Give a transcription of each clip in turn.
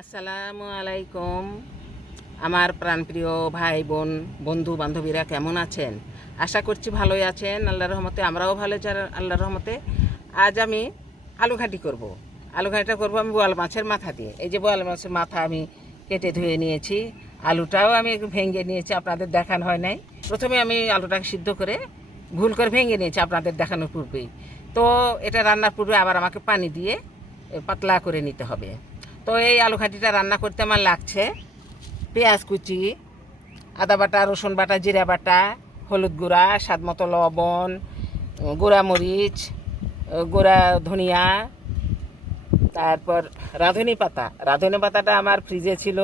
আসসালামু আলাইকুম। আমার প্রাণপ্রিয় ভাই বোন বন্ধু বান্ধবীরা কেমন আছেন? আশা করছি ভালোই আছেন আল্লাহর রহমতে। আমরাও ভালো আছি আল্লাহর রহমতে। আজ আমি আলু ঘাঁটি করব। আলু ঘাঁটিটা করবো আমি বোয়াল মাছের মাথা দিয়ে। এই যে বোয়াল মাছের মাথা আমি কেটে ধুয়ে নিয়েছি, আলুটাও আমি একটু ভেঙে নিয়েছি, আপনাদের দেখানো হয় নাই। প্রথমে আমি আলুটাকে সিদ্ধ করে ভুল করে ভেঙে নিয়েছি আপনাদের দেখানোর পূর্বেই। তো এটা রান্নার পূর্বে আবার আমাকে পানি দিয়ে পাতলা করে নিতে হবে। তো এই আলু ঘাঁটিটা রান্না করতে আমার লাগছে পেঁয়াজ কুচি, আদা বাটা, রসুন বাটা, জিরা বাটা, হলুদ গুঁড়া, স্বাদ মতো লবণ, গুঁড়া মরিচ, গুঁড়া ধনিয়া, তারপর রাঁধুনি পাতা। রাঁধুনি পাতাটা আমার ফ্রিজে ছিল,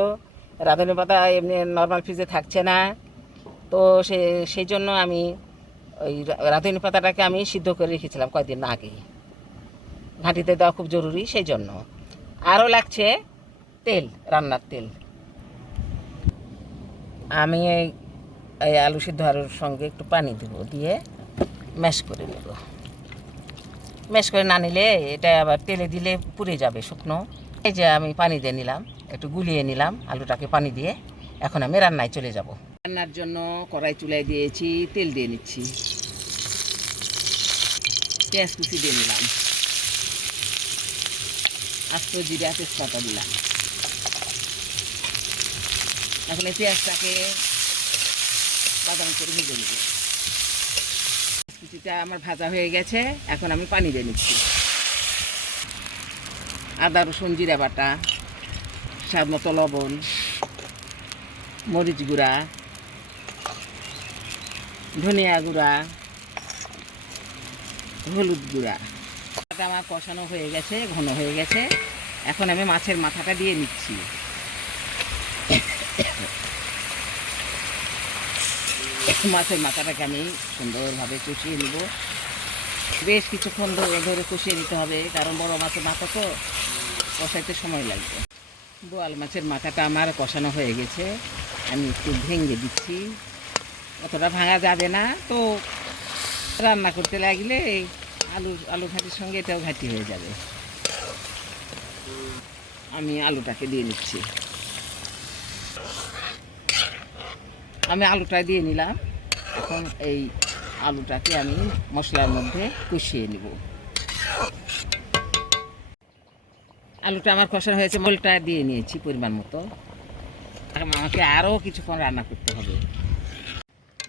রাঁধুনি পাতা এমনি নর্মাল ফ্রিজে থাকছে না। তো সেই জন্য আমি ওই রাঁধুনি পাতাটাকে আমি সিদ্ধ করে রেখেছিলাম কয়েকদিন আগে। ঘাঁটিতে দেওয়া খুব জরুরি, সেই জন্য। আরও লাগছে তেল, রান্নার তেল। আমি এই আলু সিদ্ধ আলুর সঙ্গে একটু পানি দেবো, দিয়ে ম্যাশ করে নেব। ম্যাশ করে না নিলে এটা আবার তেলে দিলে পুড়ে যাবে শুকনো। এই যে আমি পানি দিয়ে নিলাম, একটু গুলিয়ে নিলাম আলুটাকে পানি দিয়ে। এখন আমি রান্নায় চলে যাব। রান্নার জন্য কড়াই চুলায় দিয়েছি, তেল দিয়ে নিচ্ছি। পেঁয়াজ কুচি দিয়ে নিলাম, আস্ত জিরা তেজপাতা দিলাম। এখন এই পেঁয়াজটাকে বাদামি করে ভেজে নেব। কুচিটা আমার ভাজা হয়ে গেছে, এখন আমি পানি দিয়ে নিচ্ছি। আদা রসুন জিরা বাটা, স্বাদ মতো লবণ, মরিচ গুঁড়া, ধনিয়া গুঁড়া, হলুদ গুঁড়া। আমার কষানো হয়ে গেছে, ঘন হয়ে গেছে। এখন আমি মাছের মাথাটা দিয়ে নিচ্ছি। মাছের মাথাটাকে আমি সুন্দরভাবে কষিয়ে নেব। বেশ কিছুক্ষণ ধরে কষিয়ে নিতে হবে, কারণ বড় মাছের মাথা তো কষাইতে সময় লাগবে। বোয়াল মাছের মাথাটা আমার কষানো হয়ে গেছে, আমি একটু ভেঙে দিচ্ছি। অতটা ভাঙা যাবে না, তো রান্না করতে লাগলে আলু ঘাঁটির সঙ্গে এটাও ঘাঁটি হয়ে যাবে। আমি আলুটাকে দিয়ে নিচ্ছি। আমি আলুটা দিয়ে নিলাম। এখন এই আলুটাকে আমি মশলার মধ্যে কষিয়ে নেব। আলুটা আমার কষানো হয়েছে, মলটা দিয়ে নিয়েছি পরিমাণ মতো। আমাকে আরও কিছুক্ষণ রান্না করতে হবে।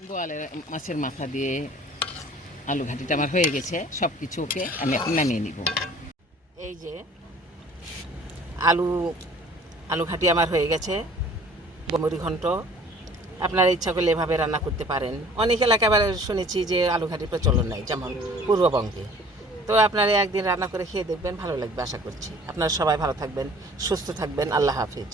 বোয়ালের মাছের মাথা দিয়ে আলু ঘাঁটিটা আমার হয়ে গেছে। সব কিছুকে আমি এখন নামিয়ে নিব। এই যে আলু ঘাঁটি আমার হয়ে গেছে, মুড়ি ঘন্ট। আপনারা ইচ্ছা করলে এভাবে রান্না করতে পারেন। অনেক এলাকায় আবার শুনেছি যে আলু ঘাঁটির প্রচলন নাই, যেমন পূর্ববঙ্গে। তো আপনারা একদিন রান্না করে খেয়ে দেখবেন, ভালো লাগবে আশা করছি। আপনারা সবাই ভালো থাকবেন, সুস্থ থাকবেন। আল্লাহ হাফিজ।